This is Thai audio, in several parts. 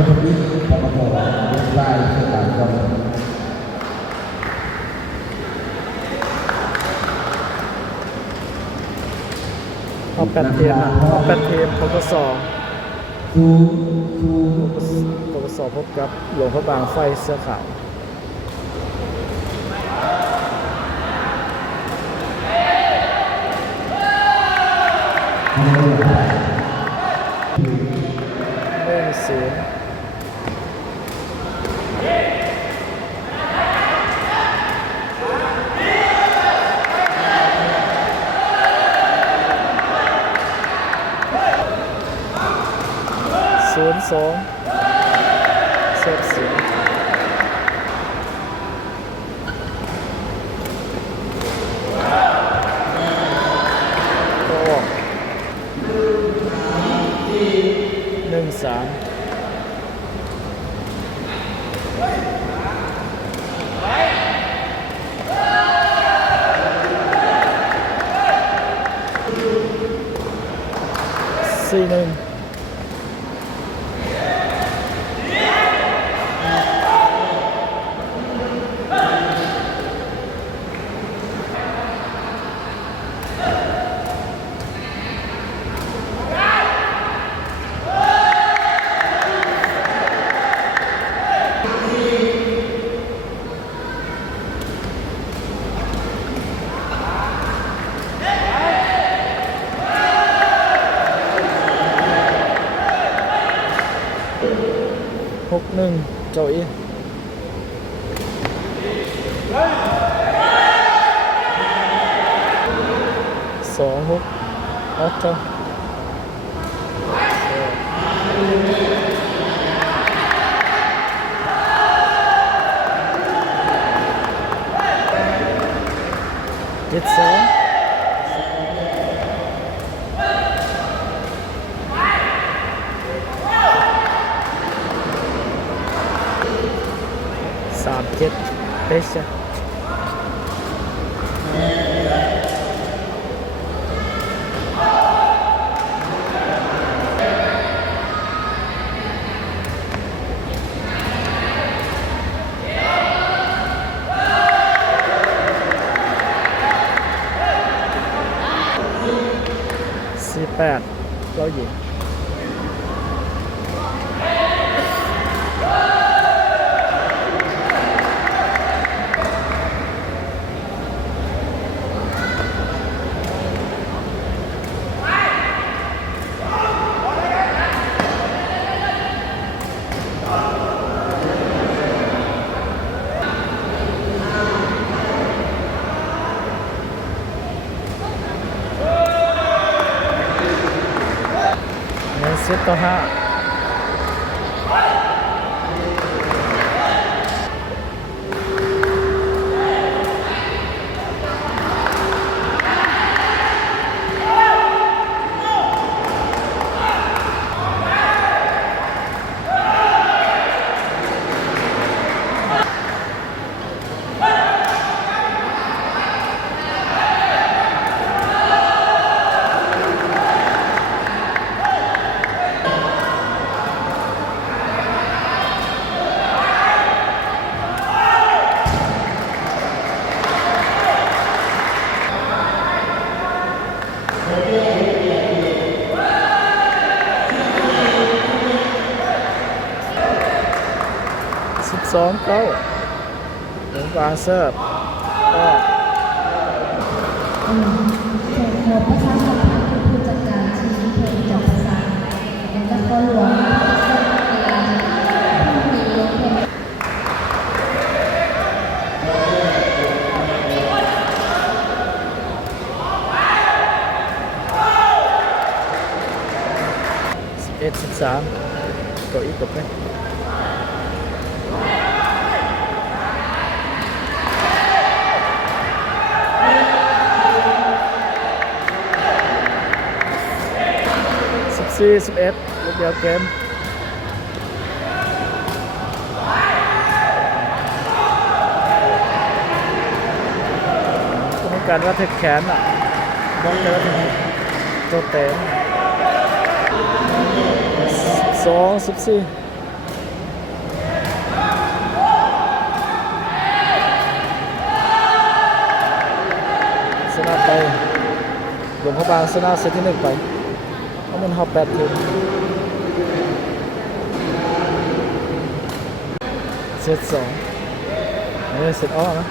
คนทวีปปปได้เช่นกันครับเอา8 เทมเอา8 เทมพกสพกสพบกับหลวงพระบางไฟเสื้อขาว1-002เซฟเสียงก็ออก1-34-16-1เจ้าอี2-6ออตโต้7-23-7เบส4-8เราหญิง10-512-9หลวงบางเซิร์ฟก็ขอประชาสัมพันธ์ผู้จัดการทีมเพลงจับประสานและก็หลวง11-13ก็อีกกับไป11ลูกเดียวเกมต้องการว่าเทคแขนอ่ะต้องการว่าเทคตัวเต็ม12-14 ไปหลวงพระบางชนะเซตที่1ไปเพราะมันฮอบ8ทีมเซต2เซตออกนะ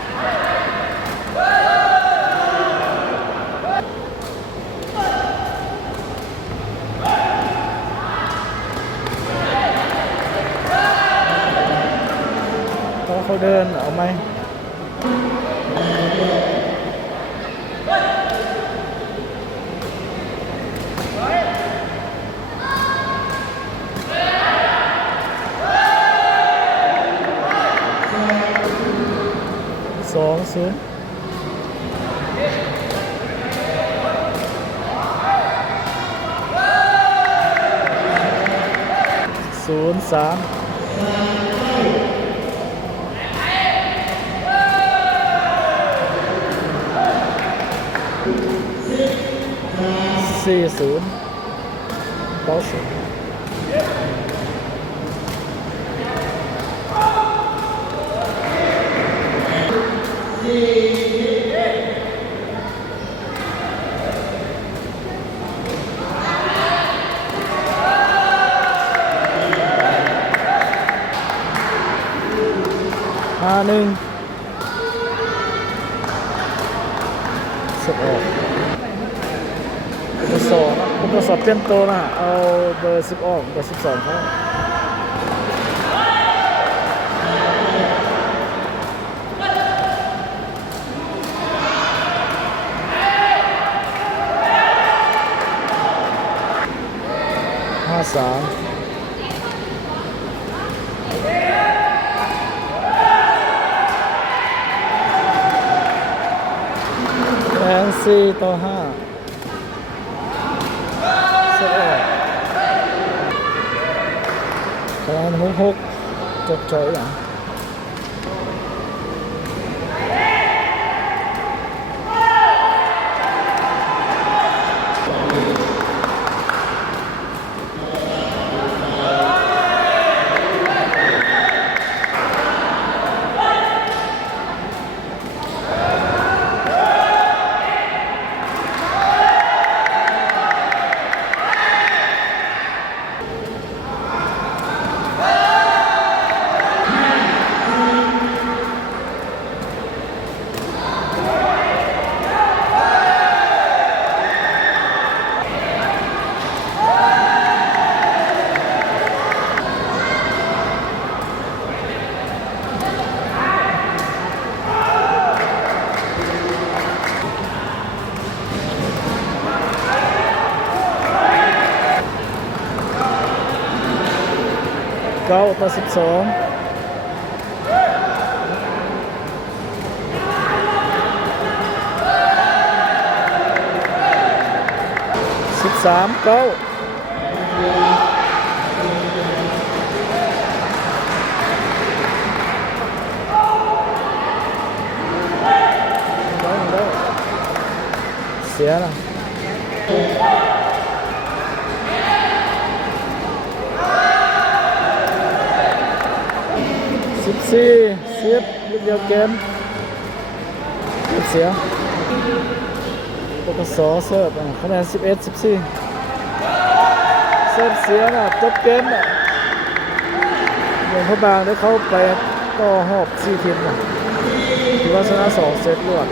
ถ้าเขาเดินเอาไหม2-0 0-3 4-0 ต่อ 05-1สุดออกผมจะสอบเปลี่ยนตัวนะเอาเบอร์10ออกเบอร์12เข้า5-34-5สุดออกคะแนน6จบใจหลัง9-12 13-9เสียนะ10ลูกเดียวเกมเสียปกสเสิร์ฟคะแนน11-14เสิร์ฟเสียนะจบเกมอ่ะหลวงพระบางได้เข้าไปต่อหอบ4ทีมนะถือว่าชนะ2เซตรวด